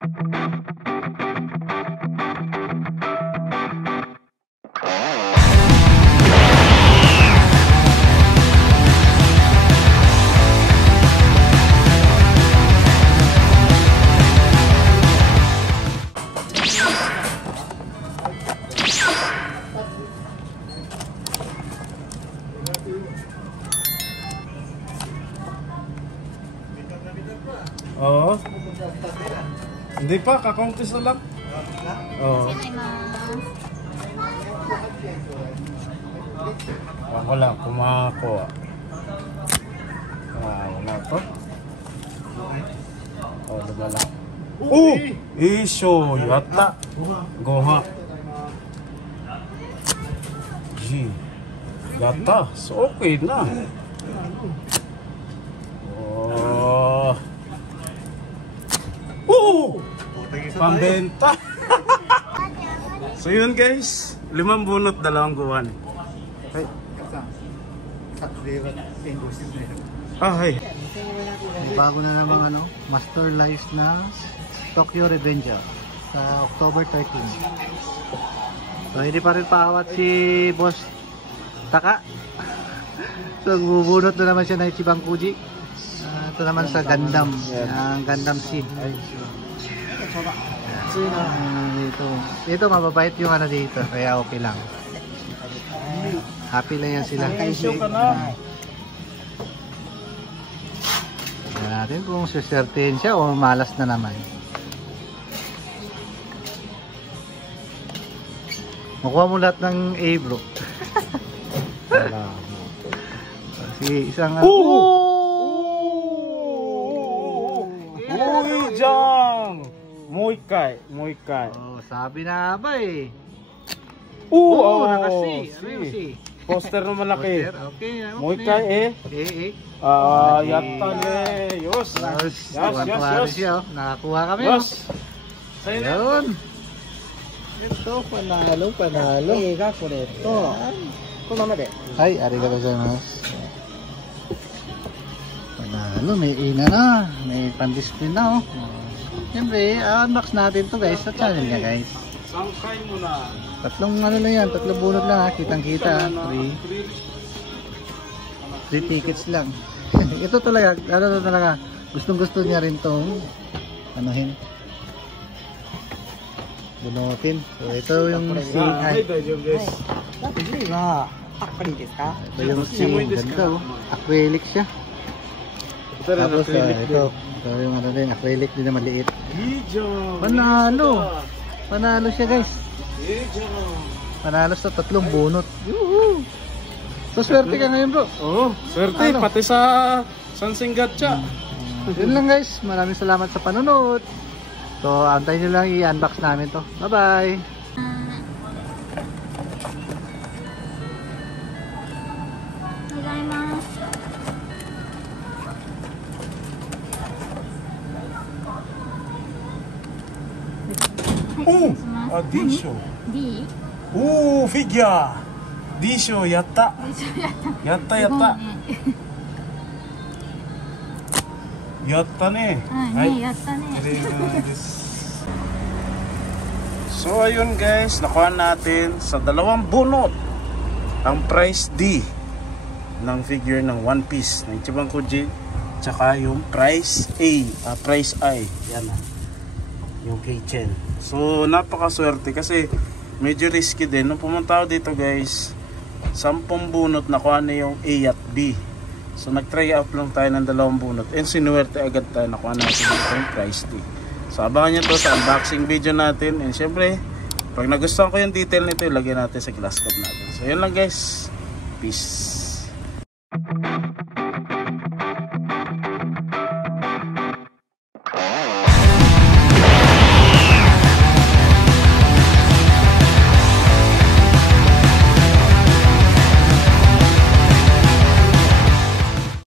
Oo. Hindi pa, kakauntis na lang. Oo. Ako lang, kumakakuha. Wala to. Oh, lumala. Oh! Isyo, yata. Goha. G. Yata. So, okay na. Oh. Pambenta. So yun guys, 5 bunot, 2 guwan. Hey. Hey. Bago na namang Master Lice na Tokyo Revenger sa October 13. So hindi pa rin paawat si Boss Taka. So bubunot na naman siya ng Ichiban Kuji. Ito naman sa Gundam, ang Gundam Seed. Dito mababait yung dito, kaya okay lang. Happy lang yan sila. Tignan natin kung sisertein siya o malas na naman. Makuha mo lahat ng A, bro. Kasi isang Moikai. Oh, sabi na ba eh. Nakasi. Ano yung si? Poster na malaki. Okay. Moikai yatta ne. Yos. Nakakuha kami. Yos. Ayun. Ito, panalo. Ay, arigatou gozaimasu. Panalo, may ina na. May pan-display na Siyempre, unbox natin to guys sa channel niya guys. Sangkay mo na. Tatlong lang yan, 3 bunot lang kitang kita. 3 tickets lang. Ito talaga, gustong gusto niya rin tong bunutin. So ito yung ganda acrylic siya. Tapos ito yung acrylic din na maliit. Panalo siya guys. Panalo sa 3 bunot. So swerte ka ngayon bro. Swerte pati sa Sansing Gacha. Yun lang guys, maraming salamat sa panonood. So antayin nyo lang i-unbox namin to. Bye bye. Disho. Figure. Disho, yatta. Yatta. Yatta ne. So ayun guys, nakuha natin sa 2 bunot ang price D ng figure ng One Piece ng Ichiban Kuji, tsaka yung price A, price I. Yan yung keychain. So napakaswerte kasi medyo risky din. Nung pumunta ako dito guys, 10 bunot nakuha na yung A at B. So nag-try out lang tayo ng 2 bunot and sinuwerte agad tayo, nakuha natin yung price D. So abangan nyo to sa unboxing video natin. And syempre, pag nagustuhan ko yung detail nito, ilagay natin sa glass cup natin. So yun lang guys. Peace.